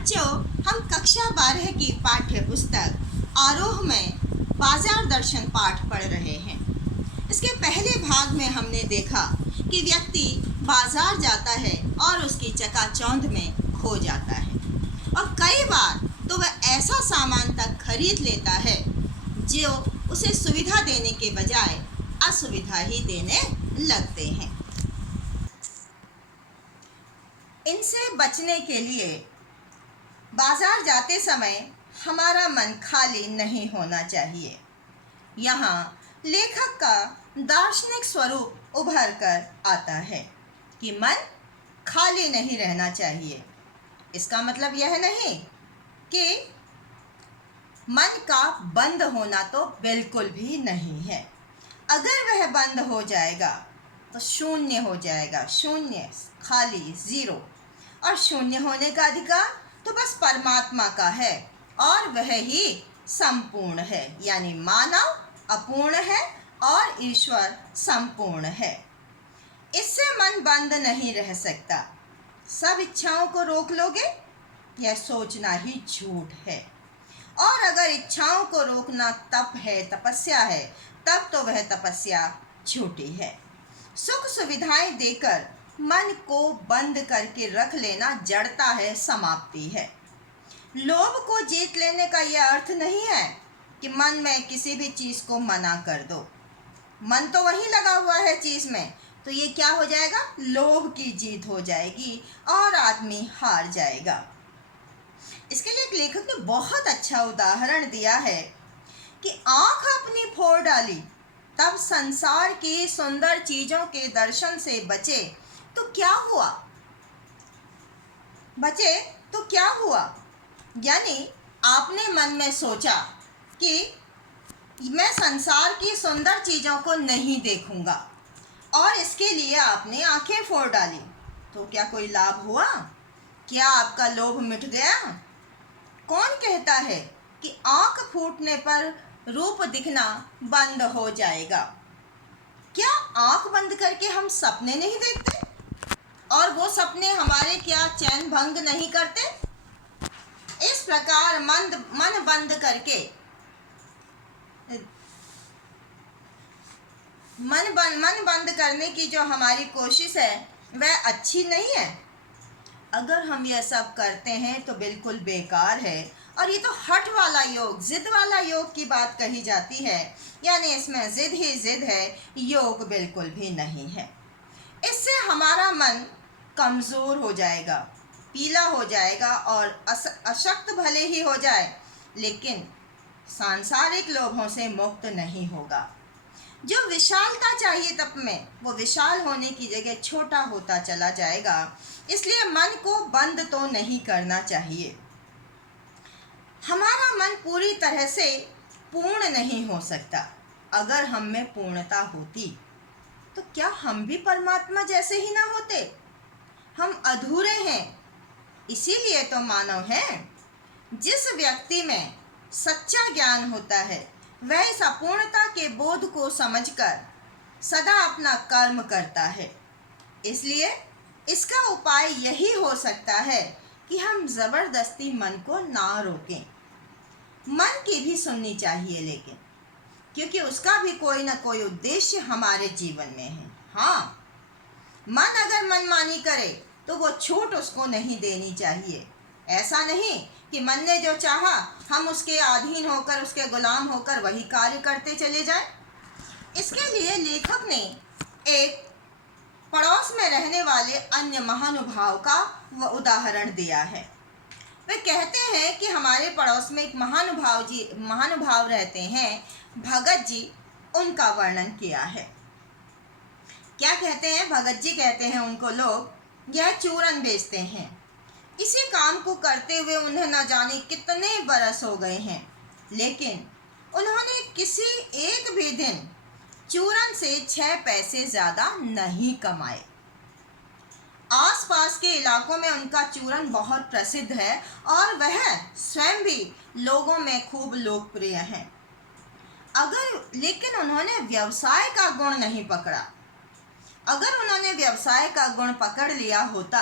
बच्चों, हम कक्षा 12 की पाठ्य पुस्तक आरोह में बाजार दर्शन पाठ पढ़ रहे हैं। इसके पहले भाग में हमने देखा कि व्यक्ति बाजार जाता है और उसकी चकाचौंध में खो जाता है और कई बार तो वह ऐसा सामान तक खरीद लेता है जो उसे सुविधा देने के बजाय असुविधा ही देने लगते हैं। इनसे बचने के लिए बाजार जाते समय हमारा मन खाली नहीं होना चाहिए। यहाँ लेखक का दार्शनिक स्वरूप उभर कर आता है कि मन खाली नहीं रहना चाहिए। इसका मतलब यह नहीं कि मन का बंद होना तो बिल्कुल भी नहीं है। अगर वह बंद हो जाएगा तो शून्य हो जाएगा, शून्य, खाली, जीरो। और शून्य होने का अधिकार तो बस परमात्मा का है और वह ही संपूर्ण है, यानी मानव अपूर्ण है और ईश्वर संपूर्ण है। इससे मन बंद नहीं रह सकता। सब इच्छाओं को रोक लोगे, यह सोचना ही झूठ है। और अगर इच्छाओं को रोकना तप है, तपस्या है, तब तो वह तपस्या झूठी है। सुख सुविधाएं देकर मन को बंद करके रख लेना जड़ता है, समाप्ति है। लोभ को जीत लेने का यह अर्थ नहीं है कि मन में किसी भी चीज़ को मना कर दो। मन तो वहीं लगा हुआ है चीज़ में, तो ये क्या हो जाएगा? लोभ की जीत हो जाएगी और आदमी हार जाएगा। इसके लिए एक लेखक ने बहुत अच्छा उदाहरण दिया है कि आँख अपनी फोड़ डाली तब संसार की सुंदर चीज़ों के दर्शन से बचे तो क्या हुआ? बचे तो क्या हुआ? यानी आपने मन में सोचा कि मैं संसार की सुंदर चीज़ों को नहीं देखूंगा और इसके लिए आपने आंखें फोड़ डाली, तो क्या कोई लाभ हुआ? क्या आपका लोभ मिट गया? कौन कहता है कि आंख फूटने पर रूप दिखना बंद हो जाएगा? क्या आंख बंद करके हम सपने नहीं देखते और वो सपने हमारे क्या चैन भंग नहीं करते? इस प्रकार मन बंद करके मन बंद करने की जो हमारी कोशिश है वह अच्छी नहीं है। अगर हम यह सब करते हैं तो बिल्कुल बेकार है। और ये तो हठ वाला योग, जिद वाला योग की बात कही जाती है, यानी इसमें जिद ही जिद है, योग बिल्कुल भी नहीं है। इससे हमारा मन कमज़ोर हो जाएगा, पीला हो जाएगा और अशक्त भले ही हो जाए, लेकिन सांसारिक लोभों से मुक्त नहीं होगा। जो विशालता चाहिए तप में, वो विशाल होने की जगह छोटा होता चला जाएगा। इसलिए मन को बंद तो नहीं करना चाहिए। हमारा मन पूरी तरह से पूर्ण नहीं हो सकता। अगर हम में पूर्णता होती तो क्या हम भी परमात्मा जैसे ही ना होते? हम अधूरे हैं, इसीलिए तो मानव हैं। जिस व्यक्ति में सच्चा ज्ञान होता है वह इस अपूर्णता के बोध को समझकर सदा अपना कर्म करता है। इसलिए इसका उपाय यही हो सकता है कि हम ज़बरदस्ती मन को ना रोकें। मन की भी सुननी चाहिए, लेकिन क्योंकि उसका भी कोई ना कोई उद्देश्य हमारे जीवन में है। हाँ, मन अगर मनमानी करे तो वो छूट उसको नहीं देनी चाहिए। ऐसा नहीं कि मन ने जो चाहा हम उसके अधीन होकर, उसके गुलाम होकर वही कार्य करते चले जाएं। इसके लिए लेखक ने एक पड़ोस में रहने वाले अन्य महानुभाव का उदाहरण दिया है। वे कहते हैं कि हमारे पड़ोस में एक महानुभाव रहते हैं, भगत जी। उनका वर्णन किया है। क्या कहते हैं? भगत जी कहते हैं उनको लोग यह चूरन बेचते हैं। इसी काम को करते हुए उन्हें न जाने कितने बरस हो गए हैं, लेकिन उन्होंने किसी एक भी दिन चूरन से 6 पैसे ज़्यादा नहीं कमाए। आसपास के इलाकों में उनका चूरन बहुत प्रसिद्ध है और वह स्वयं भी लोगों में खूब लोकप्रिय है। लेकिन उन्होंने व्यवसाय का गुण नहीं पकड़ा। अगर उन्होंने व्यवसाय का गुण पकड़ लिया होता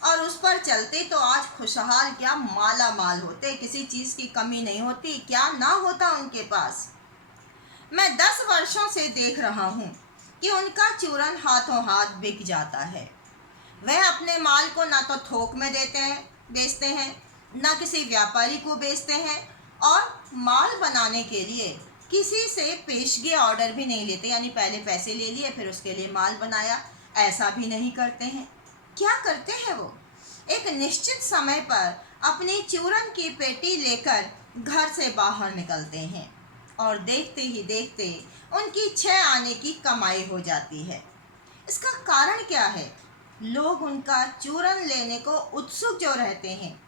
और उस पर चलते तो आज खुशहाल क्या माला माल होते, किसी चीज़ की कमी नहीं होती, क्या ना होता उनके पास। मैं 10 वर्षों से देख रहा हूँ कि उनका चूरन हाथों हाथ बिक जाता है। वह अपने माल को ना तो थोक में बेचते हैं, ना किसी व्यापारी को बेचते हैं, और माल बनाने के लिए किसी से पेशगी ऑर्डर भी नहीं लेते, यानी पहले पैसे ले लिए फिर उसके लिए माल बनाया, ऐसा भी नहीं करते हैं। क्या करते हैं वो? एक निश्चित समय पर अपनी चूरन की पेटी लेकर घर से बाहर निकलते हैं और देखते ही देखते उनकी 6 आने की कमाई हो जाती है। इसका कारण क्या है? लोग उनका चूरन लेने को उत्सुक जो रहते हैं,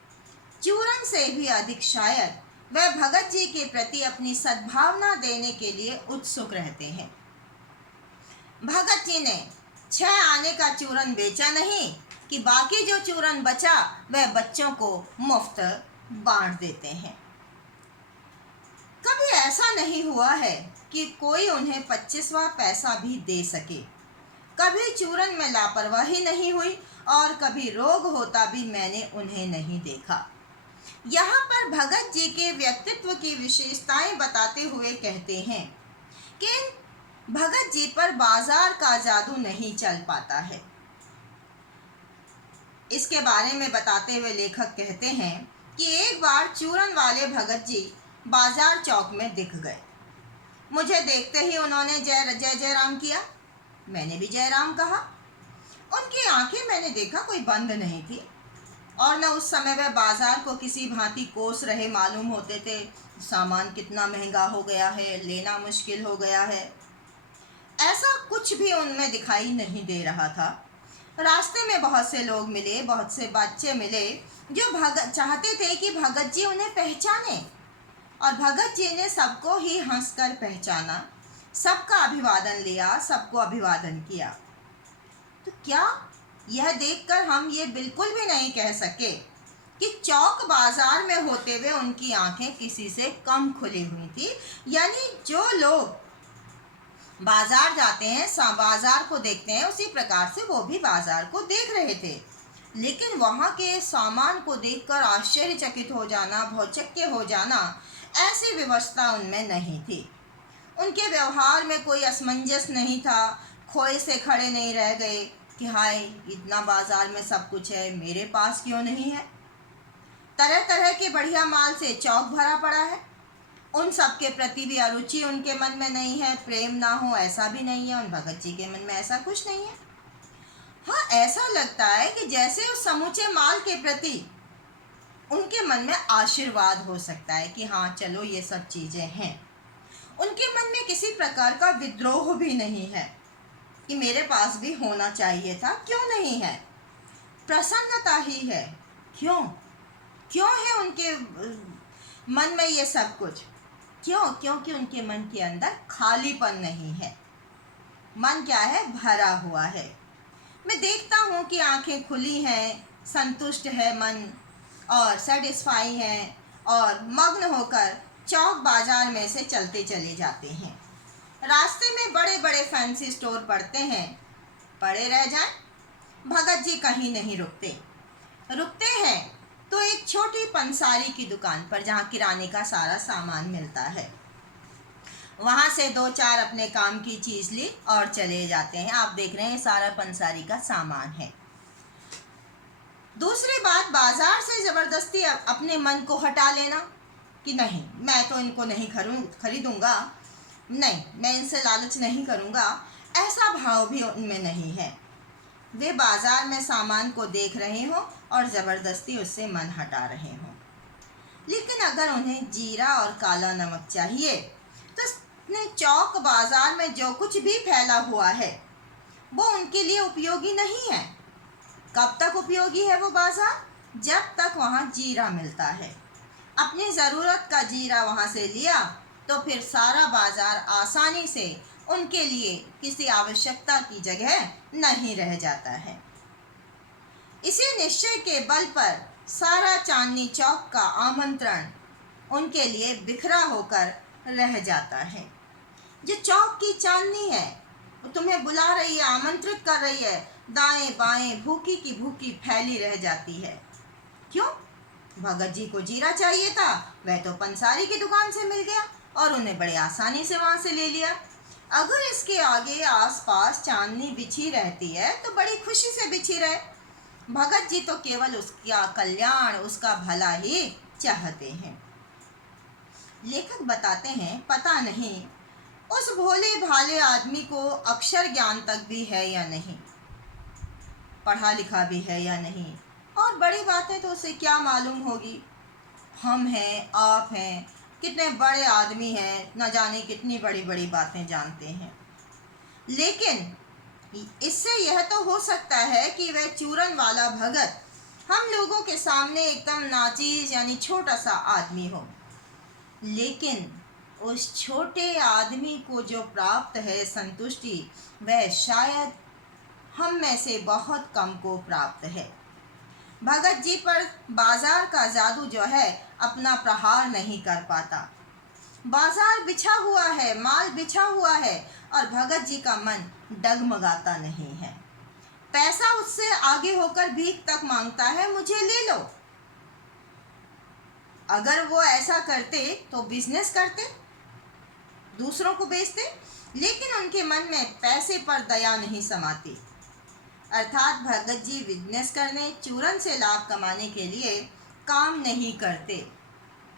चूरन से भी अधिक शायद वह भगत जी के प्रति अपनी सद्भावना देने के लिए उत्सुक रहते हैं। भगत जी ने 6 आने का चूरन बेचा नहीं कि बाकी जो चूरन बचा वह बच्चों को मुफ्त बांट देते हैं। कभी ऐसा नहीं हुआ है कि कोई उन्हें 25वां पैसा भी दे सके। कभी चूरन में लापरवाही नहीं हुई और कभी रोग होता भी मैंने उन्हें नहीं देखा। यहाँ पर भगत जी के व्यक्तित्व की विशेषताएं बताते हुए कहते हैं कि भगत जी पर बाजार का जादू नहीं चल पाता है। इसके बारे में बताते हुए लेखक कहते हैं कि एक बार चूरन वाले भगत जी बाजार चौक में दिख गए। मुझे देखते ही उन्होंने जय जय जय राम किया। मैंने भी जय राम कहा। उनकी आंखें मैंने देखा कोई बंद नहीं थी और न उस समय वह बाजार को किसी भांति कोस रहे मालूम होते थे। सामान कितना महंगा हो गया है, लेना मुश्किल हो गया है, ऐसा कुछ भी उनमें दिखाई नहीं दे रहा था। रास्ते में बहुत से लोग मिले, बहुत से बच्चे मिले जो चाहते थे कि भगत जी उन्हें पहचाने, और भगत जी ने सबको ही हंसकर पहचाना, सबका अभिवादन लिया, सबको अभिवादन किया। तो क्या यह देखकर हम ये बिल्कुल भी नहीं कह सके कि चौक बाजार में होते हुए उनकी आंखें किसी से कम खुली हुई थी? यानी जो लोग बाजार जाते हैं, बाजार को देखते हैं, उसी प्रकार से वो भी बाजार को देख रहे थे, लेकिन वहाँ के सामान को देखकर आश्चर्यचकित हो जाना, भौचक्के हो जाना, ऐसी व्यवस्था उनमें नहीं थी। उनके व्यवहार में कोई असमंजस नहीं था। खोए से खड़े नहीं रह गए कि हाय इतना बाजार में सब कुछ है, मेरे पास क्यों नहीं है। तरह तरह के बढ़िया माल से चौक भरा पड़ा है। उन सब के प्रति भी अरुचि उनके मन में नहीं है, प्रेम ना हो ऐसा भी नहीं है। उन भगत जी के मन में ऐसा कुछ नहीं है। हाँ, ऐसा लगता है कि जैसे उस समूचे माल के प्रति उनके मन में आशीर्वाद हो सकता है कि हाँ चलो ये सब चीज़ें हैं। उनके मन में किसी प्रकार का विद्रोह भी नहीं है कि मेरे पास भी होना चाहिए था, क्यों नहीं है। प्रसन्नता ही है। क्यों क्यों है उनके मन में ये सब कुछ? क्यों? क्योंकि उनके मन के अंदर खालीपन नहीं है। मन क्या है? भरा हुआ है। मैं देखता हूँ कि आंखें खुली हैं, संतुष्ट है मन और सेटिस्फाई है, और मग्न होकर चौक बाजार में से चलते चले जाते हैं। रास्ते में बड़े बड़े फैंसी स्टोर पड़ते हैं, पड़े रह जाएं। भगत जी कहीं नहीं रुकते हैं तो एक छोटी पंसारी की दुकान पर, जहाँ किराने का सारा सामान मिलता है, वहाँ से 2-4 अपने काम की चीज़ ली और चले जाते हैं। आप देख रहे हैं सारा पंसारी का सामान है। दूसरी बात, बाजार से ज़बरदस्ती अपने मन को हटा लेना कि नहीं मैं तो इनको नहीं खरीदूंगा, नहीं मैं इनसे लालच नहीं करूंगा, ऐसा भाव भी उनमें नहीं है। वे बाजार में सामान को देख रहे हो और ज़बरदस्ती उससे मन हटा रहे हो। लेकिन अगर उन्हें जीरा और काला नमक चाहिए तो चौक बाजार में जो कुछ भी फैला हुआ है वो उनके लिए उपयोगी नहीं है। कब तक उपयोगी है वो बाजार? जब तक वहाँ जीरा मिलता है। अपनी ज़रूरत का जीरा वहाँ से लिया तो फिर सारा बाजार आसानी से उनके लिए किसी आवश्यकता की जगह नहीं रह जाता है। इसी निश्चय के बल पर सारा चांदनी चौक का आमंत्रण उनके लिए बिखरा होकर रह जाता है। जो चौक की चांदनी है वो तुम्हें बुला रही है, आमंत्रित कर रही है, दाएं बाएं भूखी की भूखी फैली रह जाती है। क्यों? भगत जी को जीरा चाहिए था, वह तो पंसारी की दुकान से मिल गया और उन्हें बड़े आसानी से वहां से ले लिया। अगर इसके आगे आसपास चांदनी बिछी रहती है तो बड़ी खुशी से बिछी रहे। भगत जी तो केवल उसका कल्याण, उसका भला ही चाहते हैं। लेखक बताते हैं, पता नहीं उस भोले भाले आदमी को अक्षर ज्ञान तक भी है या नहीं, पढ़ा लिखा भी है या नहीं, और बड़ी बातें तो उसे क्या मालूम होगी। हम हैं, आप हैं, कितने बड़े आदमी हैं, न जाने कितनी बड़ी बड़ी बातें जानते हैं। लेकिन इससे यह तो हो सकता है कि वह चूरन वाला भगत हम लोगों के सामने एकदम नाचीज यानी छोटा सा आदमी हो, लेकिन उस छोटे आदमी को जो प्राप्त है संतुष्टि, वह शायद हम में से बहुत कम को प्राप्त है। भगत जी पर बाजार का जादू जो है अपना प्रहार नहीं कर पाता। बाजार बिछा हुआ है, माल बिछा हुआ है, और भगत जी का मन डगमगाता नहीं है। पैसा उससे आगे होकर भीख तक मांगता है, मुझे ले लो। अगर वो ऐसा करते तो बिजनेस करते, दूसरों को बेचते, लेकिन उनके मन में पैसे पर दया नहीं समाती। अर्थात भगत जी बिजनेस करने, चूरन से लाभ कमाने के लिए काम नहीं करते।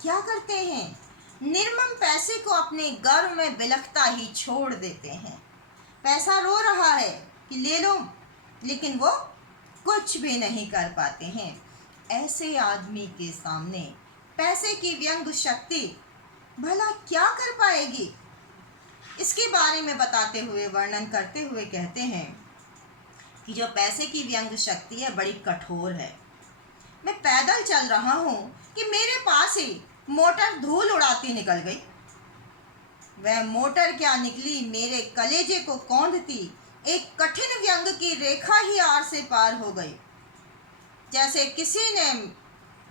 क्या करते हैं? निर्मम पैसे को अपने गर्व में बिलखता ही छोड़ देते हैं। पैसा रो रहा है कि ले लो, लेकिन वो कुछ भी नहीं कर पाते हैं। ऐसे आदमी के सामने पैसे की व्यंग शक्ति भला क्या कर पाएगी? इसके बारे में बताते हुए, वर्णन करते हुए कहते हैं कि जो पैसे की व्यंग शक्ति है बड़ी कठोर है। मैं पैदल चल रहा हूँ कि मेरे पास ही मोटर धूल उड़ाती निकल गई। वह मोटर क्या निकली, मेरे कलेजे को कौंधती एक कठिन व्यंग की रेखा ही आर से पार हो गई। जैसे किसी ने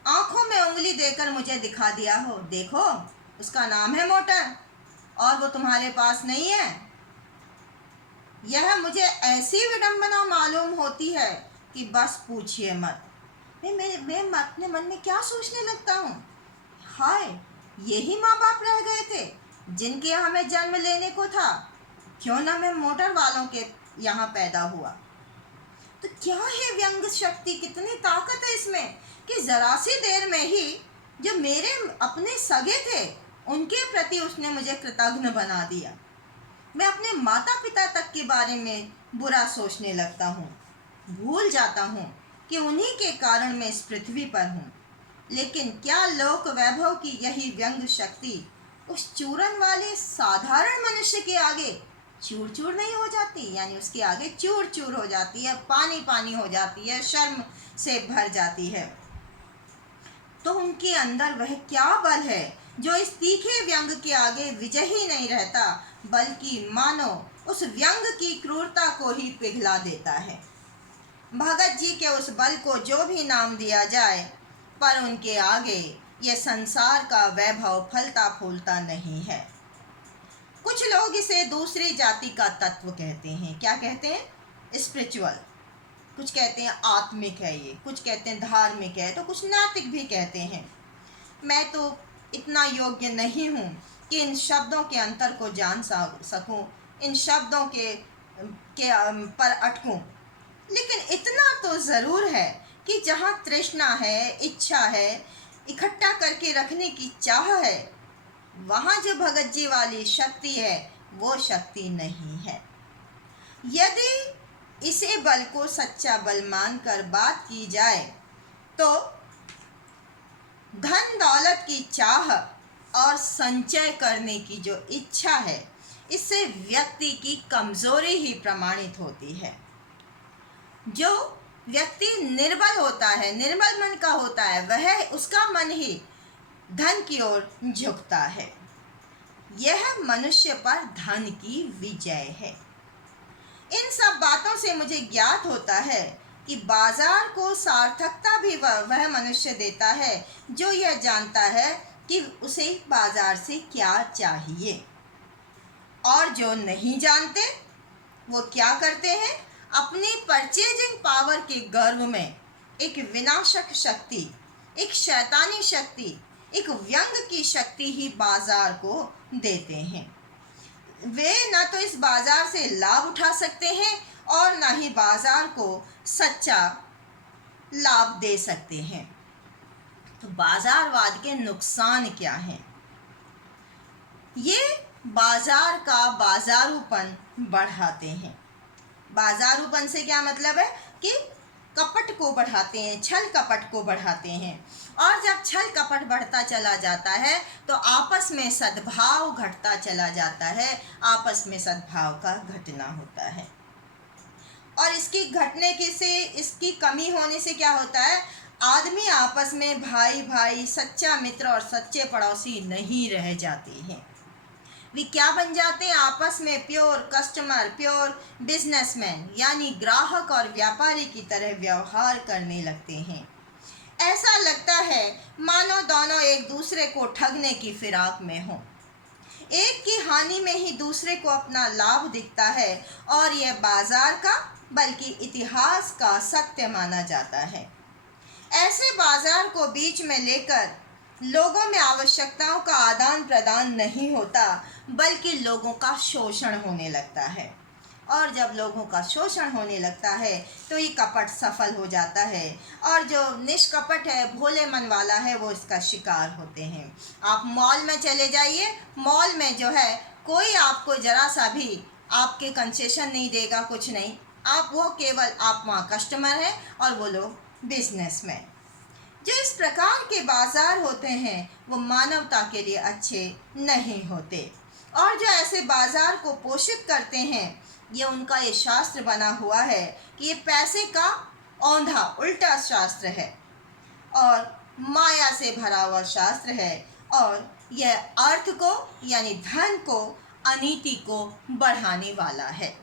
आंखों में उंगली देकर मुझे दिखा दिया हो, देखो उसका नाम है मोटर और वो तुम्हारे पास नहीं है। यह मुझे ऐसी विडंबना मालूम होती है कि बस पूछिए मत। मैं अपने मन में क्या सोचने लगता हूँ, हाय यही माँ बाप रह गए थे जिनके हमें जन्म लेने को था, क्यों ना मैं मोटर वालों के यहाँ पैदा हुआ। तो क्या है व्यंग शक्ति, कितनी ताकत है इसमें कि जरा सी देर में ही जो मेरे अपने सगे थे उनके प्रति उसने मुझे कृतज्ञ बना दिया। मैं अपने माता पिता तक के बारे में बुरा सोचने लगता हूँ, भूल जाता हूँ कि उन्हीं के कारण मैं इस पृथ्वी पर हूँ। लेकिन क्या लोक वैभव की यही व्यंग शक्ति उस चूरन वाले साधारण मनुष्य के आगे चूर चूर नहीं हो जाती, यानी उसके आगे चूर चूर हो जाती है, पानी पानी हो जाती है, शर्म से भर जाती है। तो उनके अंदर वह क्या बल है जो इस तीखे व्यंग के आगे विजय ही नहीं रहता, बल्कि मानो उस व्यंग की क्रूरता को ही पिघला देता है। भगत जी के उस बल को जो भी नाम दिया जाए, पर उनके आगे ये संसार का वैभव फलता फूलता नहीं है। कुछ लोग इसे दूसरी जाति का तत्व कहते हैं। क्या कहते हैं? स्पिरिचुअल। कुछ कहते हैं आत्मिक है ये, कुछ कहते हैं धार्मिक है, तो कुछ नैतिक भी कहते हैं। मैं तो इतना योग्य नहीं हूँ कि इन शब्दों के अंतर को जान सकूँ, इन शब्दों के पर अटकूँ। लेकिन इतना तो ज़रूर है कि जहाँ तृष्णा है, इच्छा है, इकट्ठा करके रखने की चाह है, वहाँ जो भगत जी वाली शक्ति है वो शक्ति नहीं है। यदि इसे बल को सच्चा बल मानकर बात की जाए तो धन दौलत की चाह और संचय करने की जो इच्छा है, इससे व्यक्ति की कमजोरी ही प्रमाणित होती है। जो व्यक्ति निर्बल होता है, निर्बल मन का होता है, वह उसका मन ही धन की ओर झुकता है। यह मनुष्य पर धन की विजय है। इन सब बातों से मुझे ज्ञात होता है कि बाजार को सार्थकता भी वह मनुष्य देता है जो यह जानता है कि उसे बाजार से क्या चाहिए, और जो नहीं जानते वो क्या करते हैं? अपनी परचेजिंग पावर के गर्व में एक विनाशक शक्ति, एक शैतानी शक्ति, एक व्यंग की शक्ति ही बाजार को देते हैं। वे ना तो इस बाजार से लाभ उठा सकते हैं और ना ही बाजार को सच्चा लाभ दे सकते हैं। तो बाजारवाद के नुकसान क्या हैं? ये बाजार का बाजारूपन बढ़ाते हैं। बाजारूपन से क्या मतलब है कि कपट को बढ़ाते हैं, छल कपट को बढ़ाते हैं। और जब छल कपट बढ़ता चला जाता है तो आपस में सद्भाव घटता चला जाता है, आपस में सद्भाव का घटना होता है। और इसकी घटने के से, इसकी कमी होने से क्या होता है? आदमी आपस में भाई भाई, सच्चा मित्र और सच्चे पड़ोसी नहीं रह जाते हैं। वे क्या बन जाते हैं? आपस में प्योर कस्टमर, प्योर बिजनेसमैन यानी ग्राहक और व्यापारी की तरह व्यवहार करने लगते हैं। ऐसा लगता है मानो दोनों एक दूसरे को ठगने की फिराक में हों। एक की हानि में ही दूसरे को अपना लाभ दिखता है और यह बाजार का बल्कि इतिहास का सत्य माना जाता है। ऐसे बाजार को बीच में लेकर लोगों में आवश्यकताओं का आदान प्रदान नहीं होता, बल्कि लोगों का शोषण होने लगता है। और जब लोगों का शोषण होने लगता है तो ये कपट सफल हो जाता है और जो निष्कपट है, भोले मन वाला है, वो इसका शिकार होते हैं। आप मॉल में चले जाइए, मॉल में जो है कोई आपको ज़रा सा भी आपके कंसेशन नहीं देगा, कुछ नहीं। आप वो केवल आप वहाँ कस्टमर हैं और वो लोग बिजनेसमैन। जो इस प्रकार के बाजार होते हैं वो मानवता के लिए अच्छे नहीं होते। और जो ऐसे बाजार को पोषित करते हैं, ये उनका ये शास्त्र बना हुआ है कि ये पैसे का औंधा उल्टा शास्त्र है और माया से भरा हुआ शास्त्र है और यह अर्थ को यानी धन को, अनीति को बढ़ाने वाला है।